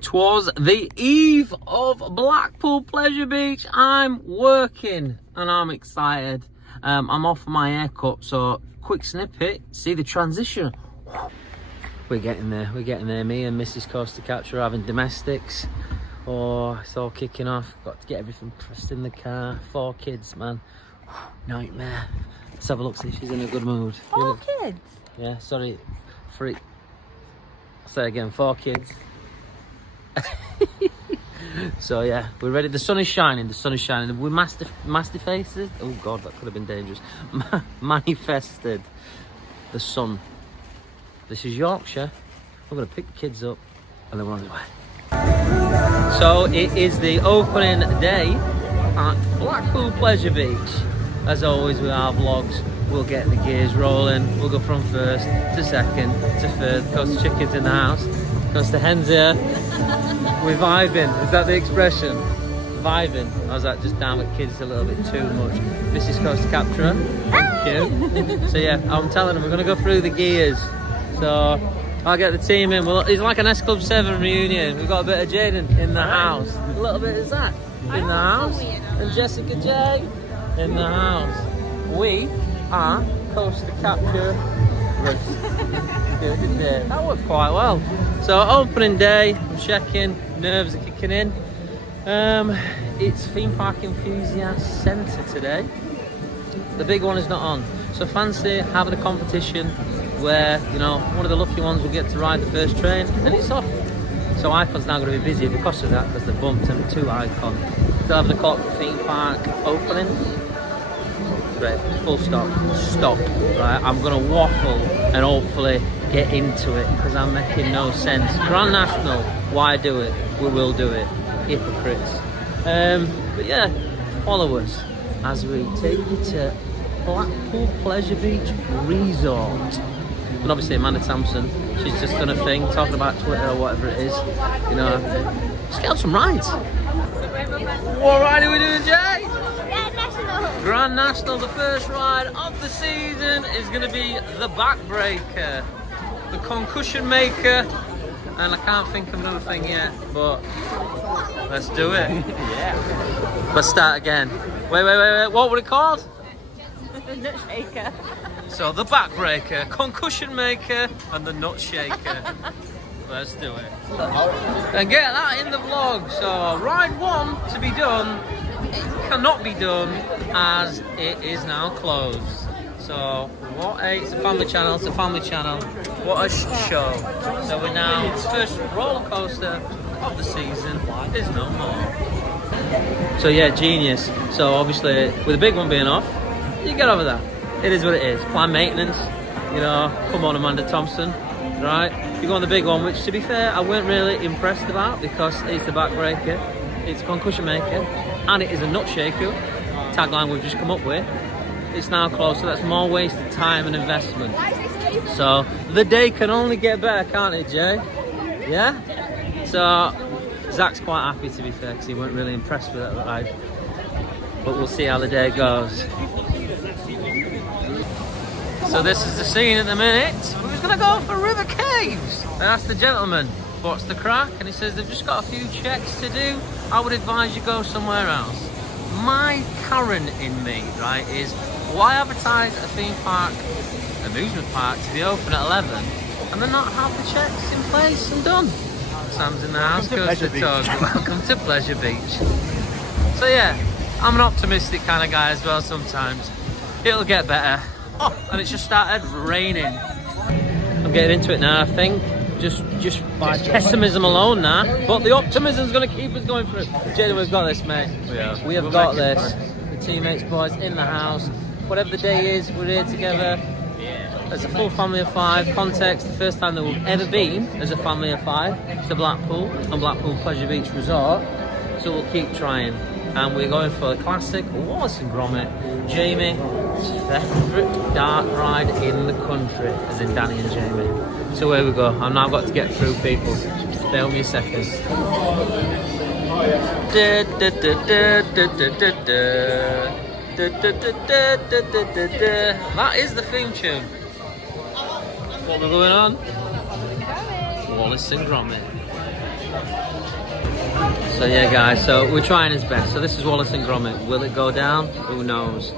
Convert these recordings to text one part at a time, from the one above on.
'Twas the eve of Blackpool Pleasure Beach. I'm working and I'm excited. I'm off for my haircut, so quick snippet, see the transition. We're getting there, Me and Mrs. Costa Capture having domestics. Oh, it's all kicking off. Got to get everything pressed in the car. 4 kids, man. Nightmare. Let's have a look, see if she's in a good mood. 4 kids? Yeah, sorry. 3. Say again, 4 kids. So yeah, we're ready. The sun is shining. We faces. Oh god, that could have been dangerous. Manifested the sun. This is Yorkshire. We're gonna pick the kids up and then we're on the way. So it is the opening day at Blackpool Pleasure Beach. As always with our vlogs, we'll get the gears rolling. We'll go from first to second to third, because the chicken's in the house, because the hen's here. We're vibing. Is that the expression? Vibing. I was like, just damn it, kids, a little bit too much. Mrs. Costa Capture. Thank you. So yeah, I'm telling them we're going to go through the gears. So I'll get the team in. Well, it's like an S Club 7 reunion. We've got a bit of Jaden in the house. A little bit of Zach in the house. And Jessica J in the house. We are Costa Capture. That worked quite well. So opening day, I'm checking, nerves are kicking in. It's Theme Park Enthusiast Centre today. The big one is not on. So fancy having a competition where, you know, one of the lucky ones will get to ride the first train and it's off. So Icon's now going to be busy because of that, because they bumped him to Icon. It's 11 o'clock theme park opening. Right, full stop, right, I'm gonna waffle and hopefully get into it because I'm making no sense. Grand National, why do it? We will do it, hypocrites. But yeah, follow us as we take you to Blackpool Pleasure Beach Resort. And obviously Amanda Thompson, she's just done a thing talking about Twitter or whatever it is, you know, just get on some rides. What ride are we doing, Jay? Grand National, the first ride of the season is going to be the backbreaker, the concussion maker, and I can't think of another thing yet, but let's do it. Yeah. Let's start again. Wait, what were it called? The nut shaker. So the backbreaker, concussion maker, and the nut shaker. Let's do it. And get that in the vlog. So ride 1 to be done. It cannot be done as it is now closed. So it's a family channel, what a show. So we're now, first roller coaster of the season is no more. So yeah, genius. So obviously with the big one being off, you get over that. It is what it is. Plan maintenance, you know, come on Amanda Thompson, right? You go on the big one, which to be fair, I weren't really impressed about because it's the backbreaker, it's a concussion maker, and it is a nut shaker, tagline we've just come up with. It's now closed, so that's more wasted time and investment. So the day can only get better, can't it, Jay? Yeah? So Zach's quite happy, to be fair, because he weren't really impressed with that ride. But we'll see how the day goes. So this is the scene at the minute. We're just gonna go for River Caves. I asked the gentleman, what's the crack? And he says they've just got a few checks to do. I would advise you go somewhere else. My Karen in me, right, is why advertise a theme park, amusement park, to be open at 11 and then not have the checks in place and done? Sam's in the house, goes to Tug. Welcome to Pleasure Beach. So yeah, I'm an optimistic kind of guy as well sometimes. It'll get better. Oh, and it's just started raining. I'm getting into it now, I think. Just by pessimism alone now. But the optimism's going to keep us going through. Jaden, we've got this, mate. We have got this. The teammates, boys, in the house. Whatever the day is, we're here together. As a full family of 5. Context, the first time that we've ever been as a family of 5 to Blackpool and Blackpool Pleasure Beach Resort. So we'll keep trying. And we're going for the classic Wallace and Gromit, Jamie's favourite dark ride in the country, as in Danny and Jamie. So here we go. I've now got to get through, people. Bear with me a second. That is the theme tune. What we're going on? Wallace and Gromit. So yeah guys, so we're trying his best. So this is Wallace and Gromit. Will it go down? Who knows?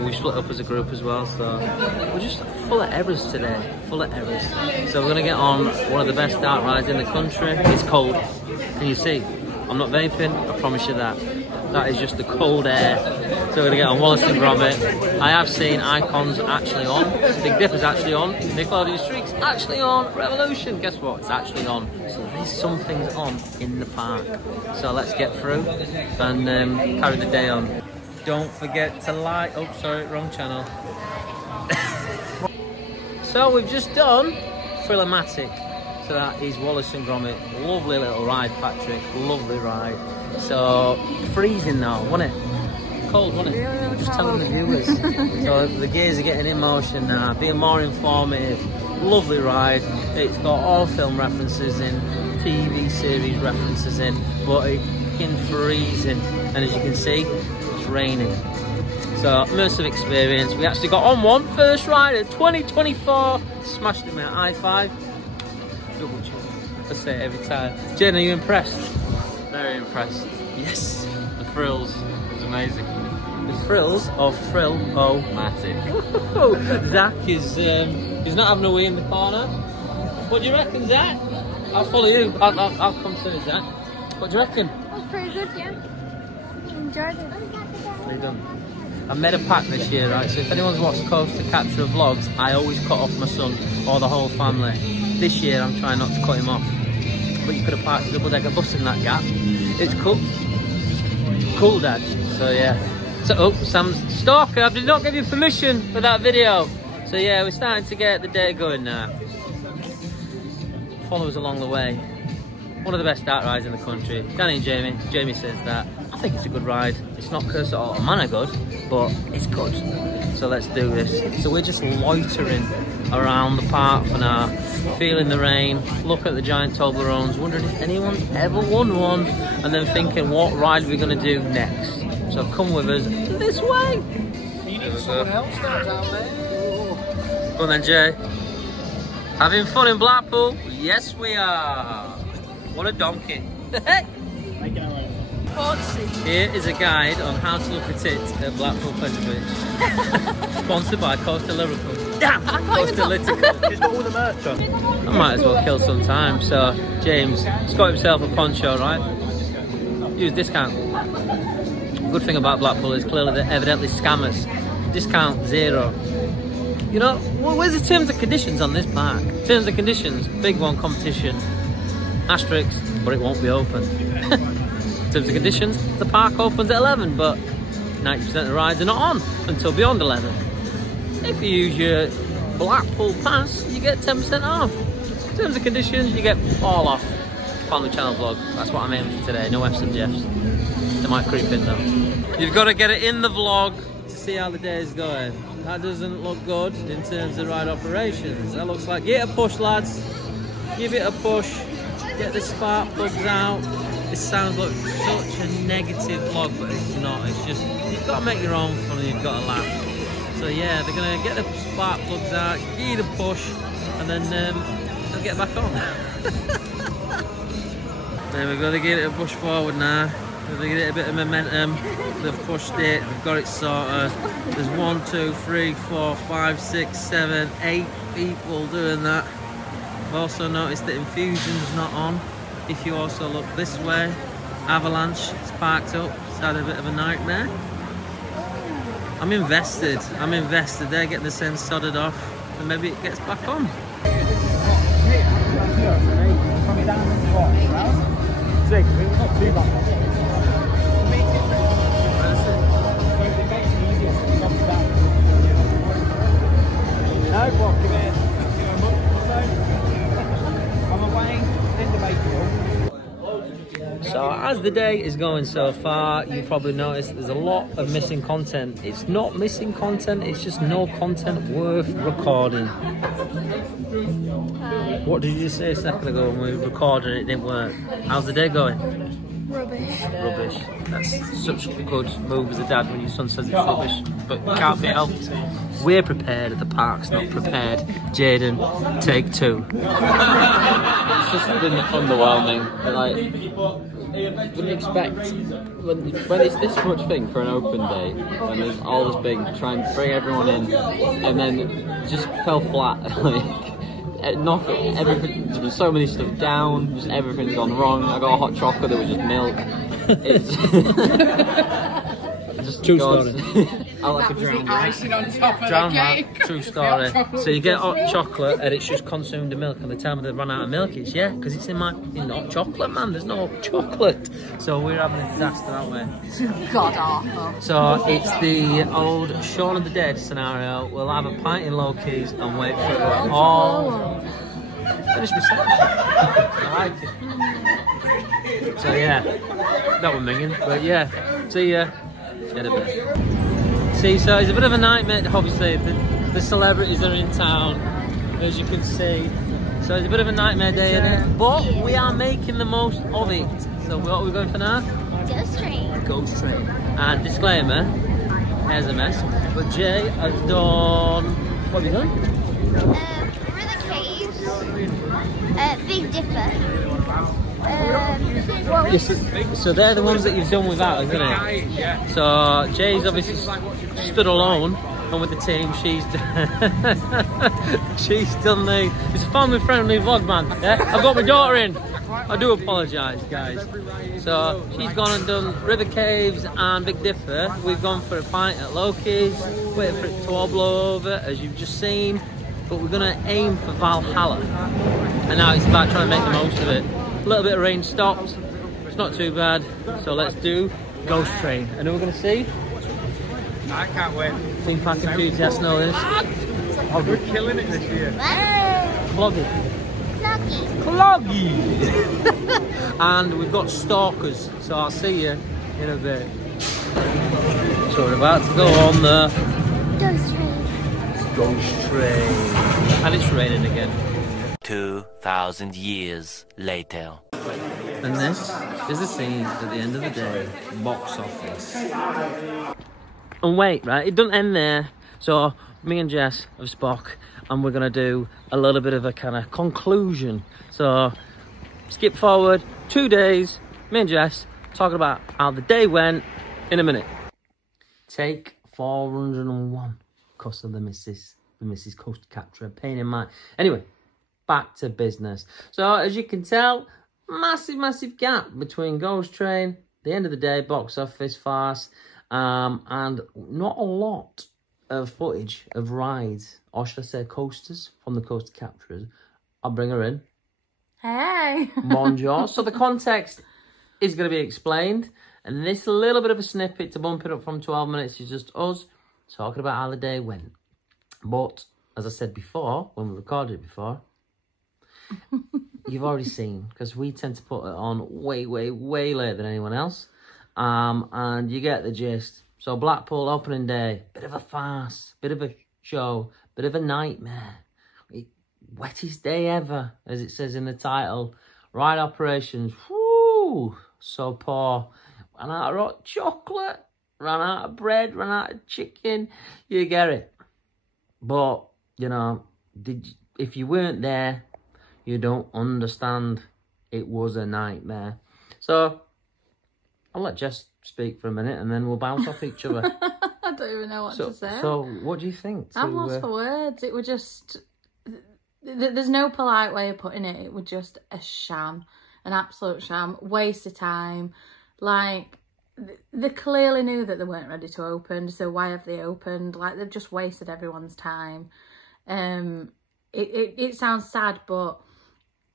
We split up as a group as well, so we're just full of errors today. Full of errors. So we're gonna get on one of the best dark rides in the country. It's cold. Can you see? I'm not vaping, I promise you that. That is just the cold air. So we're gonna get on Wallace and Gromit. I have seen Icons actually on. Big Dipper's actually on. Nickelodeon Streak's actually on. Revolution, guess what? It's actually on. So there's some things on in the park. So let's get through and carry the day on. Don't forget to like. Oh, sorry, wrong channel. So we've just done Thrill-O-Matic. So that is Wallace and Gromit. Lovely little ride, Patrick. Lovely ride. So freezing though, wasn't it? Cold, wasn't it? Really just cold. telling the viewers. So the gears are getting in motion now, being more informative. Lovely ride. It's got all film references in, TV series references in, but it's fucking freezing. And as you can see, it's raining. So immersive experience. We actually got on one first ride at 2024. Smashed it with an i5. Double check. I say it every time. Jen, are you impressed? Very impressed. Yes. The thrills was amazing. The thrills of Thrill-O-Matic. Zach is he's not having a wee in the corner. What do you reckon, Zach? I'll follow you. I'll come to you, Zach. What do you reckon? That was pretty good, yeah. Enjoyed it. What you done? I made a pact this year, right? So if anyone's watched Coaster Capture vlogs, I always cut off my son or the whole family. This year I'm trying not to cut him off. But you could have parked a double-decker bus in that gap. It's cool. Cool, Dad. So yeah. So, oh, Sam's stalker. I did not give you permission for that video. So yeah, we're starting to get the day going now. Follow us along the way. One of the best dark rides in the country. Danny and Jamie. Jamie says that. I think it's a good ride. It's not cursed at all manner good, but it's good. So let's do this. So we're just loitering around the park for now, feeling the rain, look at the giant Toblerones, wondering if anyone's ever won one, and then thinking what ride we're going to do next. So come with us this way. You need someone else down there. Go on then, Jay. Having fun in Blackpool? Yes, we are. What a donkey. Here is a guide on how to look at it at Blackpool Pleasure Beach. Sponsored by Coaster Lyrical. Damn! Coaster Lyrical. He's got all the merch on. I might as well kill some time. So, James, he's got himself a poncho, right? Use discount. Good thing about Blackpool is clearly they're evidently scammers. Discount 0. You know, where's the terms and conditions on this park? Terms and conditions, big one, competition. Asterisk, but it won't be open. Terms and conditions, the park opens at 11, but 90% of the rides are not on until beyond 11. If you use your Blackpool pass, you get 10% off. Terms and conditions, you get all off. Family channel vlog, that's what I'm aiming for today, no F's and Jeffs. They might creep in though. You've got to get it in the vlog to see how the day is going. That doesn't look good in terms of ride operations. That looks like, get a push lads, give it a push, get the spark plugs out. This sounds like such a negative vlog, but it's not. It's just, you've got to make your own fun and you've got to laugh. So yeah, they're going to get the spark plugs out, give it a push, and then they'll get back on. Then we've got to get it a push forward now. We've got to get it a bit of momentum. They've pushed it, they've got it sorted. There's 1, 2, 3, 4, 5, 6, 7, 8 people doing that. I've also noticed that Infusion's not on. If you also look this way, Avalanche is parked up. It's had a bit of a nightmare. I'm invested. They're getting the sense sodded off, and maybe it gets back on. So as the day is going so far, you probably noticed there's a lot of missing content. It's not missing content, it's just no content worth recording. What did you say a second ago when we recorded and it didn't work? How's the day going? Rubbish. Rubbish. That's such a good move as a dad when your son says it's rubbish, but it can't be helped. We're prepared, the park's not prepared. Jaden, take 2. It's just been underwhelming. Like, wouldn't expect when it's this much thing for an open day, when there's all this big trying to bring everyone in, and then it just fell flat. Like, nothing, everything, there was so many stuff down, just everything's gone wrong. I got a hot chocolate that was just milk. It's just True story. I like That a was drown the icing on top of drown the cake. that, true story. So you get hot chocolate and it's just consumed the milk, and they tell me they've run out of milk. It's because it's in hot chocolate, man. There's no chocolate. So we're having a disaster, aren't we? God awful. So it's the old Shaun of the Dead scenario. We'll have a pint in low keys and wait for it all. Finish my sentence. I like it. So yeah, that was minging, but yeah. See ya. Get a bit. See, so it's a bit of a nightmare. Obviously, the celebrities are in town, as you can see. So it's a bit of a nightmare day, isn't it? But we are making the most of it. So what are we going for now? Ghost train. Ghost train. And disclaimer, there's a mess. But Jay has done. What have you done? River Caves. Big Dipper. So they're the ones that you've done without, isn't it? So Jay's obviously stood alone, and with the team, she's done the. It's a family-friendly vlog, man. Yeah? I've got my daughter in. I do apologise, guys. So she's gone and done River Caves and Big Dipper. We've gone for a pint at Loki's, waiting for it to all blow over, as you've just seen. But we're gonna aim for Valhalla, and now it's about trying to make the most of it. A little bit of rain stopped, it's not too bad, so let's do Ghost Train. And who we're going to see? I can't wait. Theme park enthusiasts know this. Oh, we're killing it this year. Cloggy. Cloggy! And we've got stalkers, so I'll see you in a bit. So we're about to go on the Ghost train. Ghost Train. And it's raining again. 2,000 years later. And this is the scene at the end of the day, box office. And wait, right, it doesn't end there. So me and Jess have Spock, and we're gonna do a little bit of a kind of conclusion. So skip forward 2 days, me and Jess talking about how the day went in a minute. Take 401, cost of the Mrs. Coast Capture, pain in my. Anyway, back to business. So as you can tell, massive gap between Ghost Train, the end of the day, box office farce, and not a lot of footage of rides, or should I say coasters, from the Coast Capturers. I'll bring her in. Hey. Bonjour. So the context is going to be explained, and this little bit of a snippet to bump it up from 12 minutes is just us talking about how the day went. But as I said before, when we recorded it before, you've already seen, because we tend to put it on way later than anyone else, and you get the gist. So Blackpool opening day, bit of a farce, bit of a show, bit of a nightmare. Wettest day ever, as it says in the title. Ride operations, whoo, so poor. Ran out of hot chocolate, ran out of bread, ran out of chicken. You get it. But you know, if you weren't there, you don't understand. It was a nightmare. So I'll let Jess speak for a minute, and then we'll bounce off each other. I don't even know what to say. So what do you think? I'm lost for words. It was just... There's no polite way of putting it. It was just a sham. An absolute sham. Waste of time. Like, they clearly knew that they weren't ready to open, so why have they opened? Like, they've just wasted everyone's time. It sounds sad, but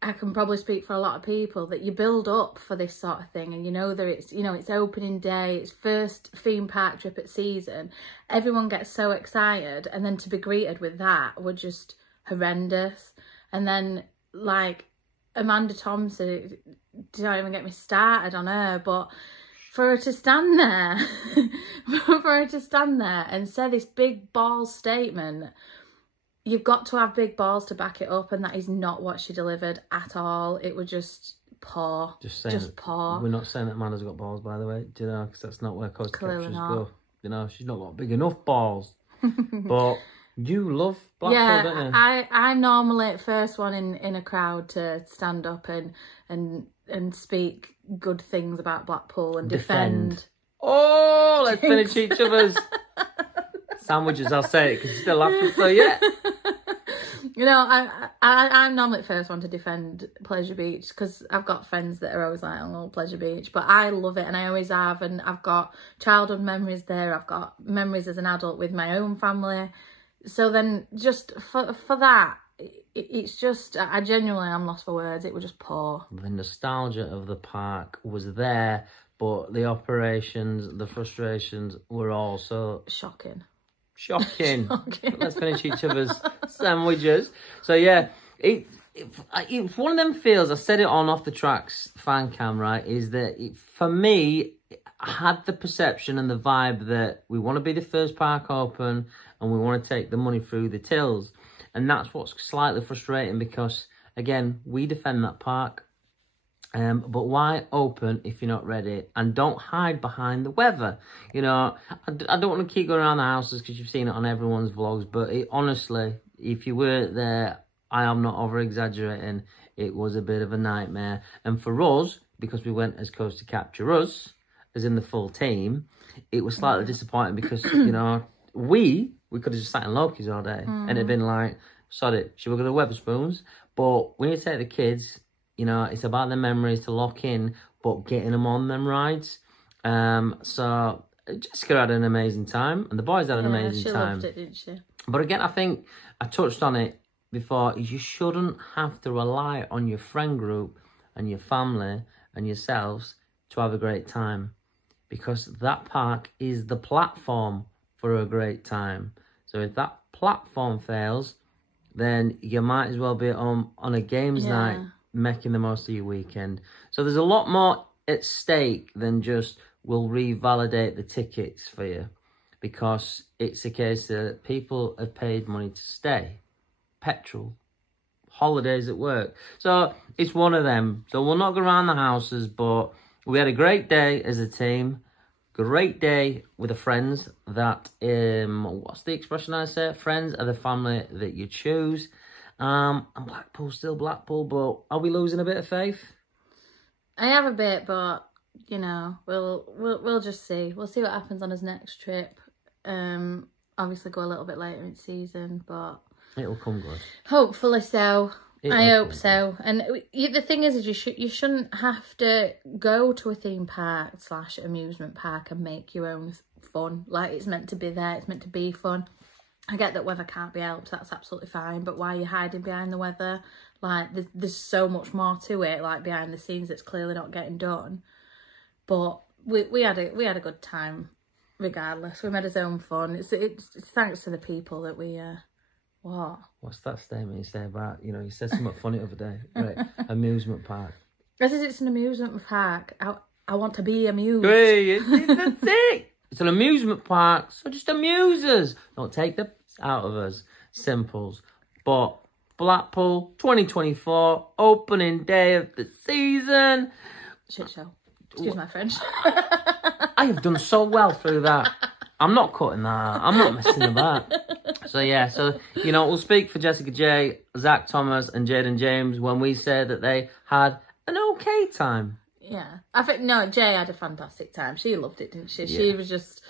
I can probably speak for a lot of people that you build up for this sort of thing, and you know that it's, you know, it's opening day, it's first theme park trip at season. Everyone gets so excited, and then to be greeted with that were just horrendous. And then, like, Amanda Thompson, don't even get me started on her, but for her to stand there, and say this big balls statement, you've got to have big balls to back it up, and that is not what she delivered at all. It was just poor. Just poor. We're not saying that Amanda's got balls, by the way. Do you know? Because that's not where coast Clearly captures not. go. You know, she's not got big enough balls. But you love Blackpool, don't you? I'm normally first one in a crowd to stand up and speak good things about Blackpool and defend. Oh, let's finish each other's sandwiches. I'll say it because you're still laughing. So yeah. You know, I'm normally the first one to defend Pleasure Beach because I've got friends that are always like, oh, Pleasure Beach. But I love it and I always have. And I've got childhood memories there. I've got memories as an adult with my own family. So then just for that, it's just, I genuinely am lost for words. It was just poor. The nostalgia of the park was there, but the operations, the frustrations were also... Shocking. Let's finish each other's sandwiches. So yeah, it's one of them feels, I said it on Off the Tracks fan cam, right, is that for me, I had the perception and the vibe that we want to be the first park open and we want to take the money through the tills. And that's what's slightly frustrating because, again, we defend that park. But why open if you're not ready? And don't hide behind the weather. You know, I don't want to keep going around the houses because you've seen it on everyone's vlogs. But honestly, if you weren't there, I am not over-exaggerating. It was a bit of a nightmare. And for us, because we went as Coast to Capture Us, as in the full team, it was slightly disappointing because, you know, we could have just sat in Loki's all day. And it'd been like, sorry, should we go to Weatherspoons? But when you take the kids... You know, it's about the memories to lock in, but getting them on them rides. So Jessica had an amazing time, and the boys had an amazing time. She loved it, didn't she? But again, I think I touched on it before. You shouldn't have to rely on your friend group and your family and yourselves to have a great time, because that park is the platform for a great time. So if that platform fails, then you might as well be on a games night, making the most of your weekend. So there's a lot more at stake than just we'll revalidate the tickets for you, because it's a case that people have paid money to stay, petrol, holidays at work. So it's one of them. So we'll not go around the houses, but we had a great day as a team, great day with the friends that, what's the expression I say? Friends are the family that you choose. And Blackpool's still Blackpool, but are we losing a bit of faith? I have a bit, but you know, we'll just see. We'll see what happens on his next trip. Obviously go a little bit later in season, but it'll come good. Hopefully so. I hope so. And the thing is you shouldn't have to go to a theme park / amusement park and make your own fun. Like, it's meant to be there. It's meant to be fun. I get that weather can't be helped, that's absolutely fine, but why are you hiding behind the weather? Like, there's so much more to it, like, behind the scenes that's clearly not getting done. But we had a good time, regardless. We made our own fun. It's thanks to the people that we, what? What's that statement you say about, you know, you said something funny the other day, right? Amusement park. I said it's an amusement park. I want to be amused. Hey, that's it. It's an amusement park, so just amuse us. Don't take the out of us. Simples. But Blackpool 2024, opening day of the season. Shit show. Excuse my French. I have done so well through that. I'm not cutting that out. I'm not messing about. So yeah, so, you know, we'll speak for Jessica J, Zach Thomas and Jaden James when we say that they had an okay time. Yeah, I think, no, Jay had a fantastic time. She loved it, didn't she? Yeah. She was just,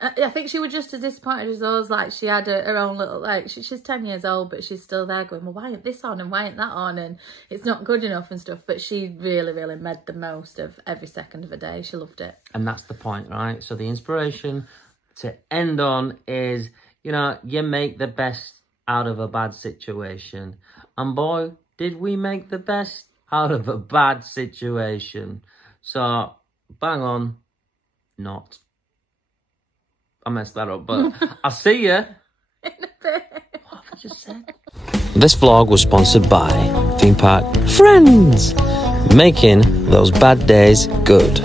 I think she was just as disappointed as us. Like, she had her own little, like, she's 10 years old, but she's still there going, well, why ain't this on and why ain't that on? And it's not good enough and stuff. But she really, really made the most of every second of her day. She loved it. And that's the point, right? So the inspiration to end on is, you know, you make the best out of a bad situation. And boy, did we make the best out of a bad situation. So, bang on, not. I messed that up, but I'll see you in a bit. What have I just said? This vlog was sponsored by Theme Park Friends, making those bad days good.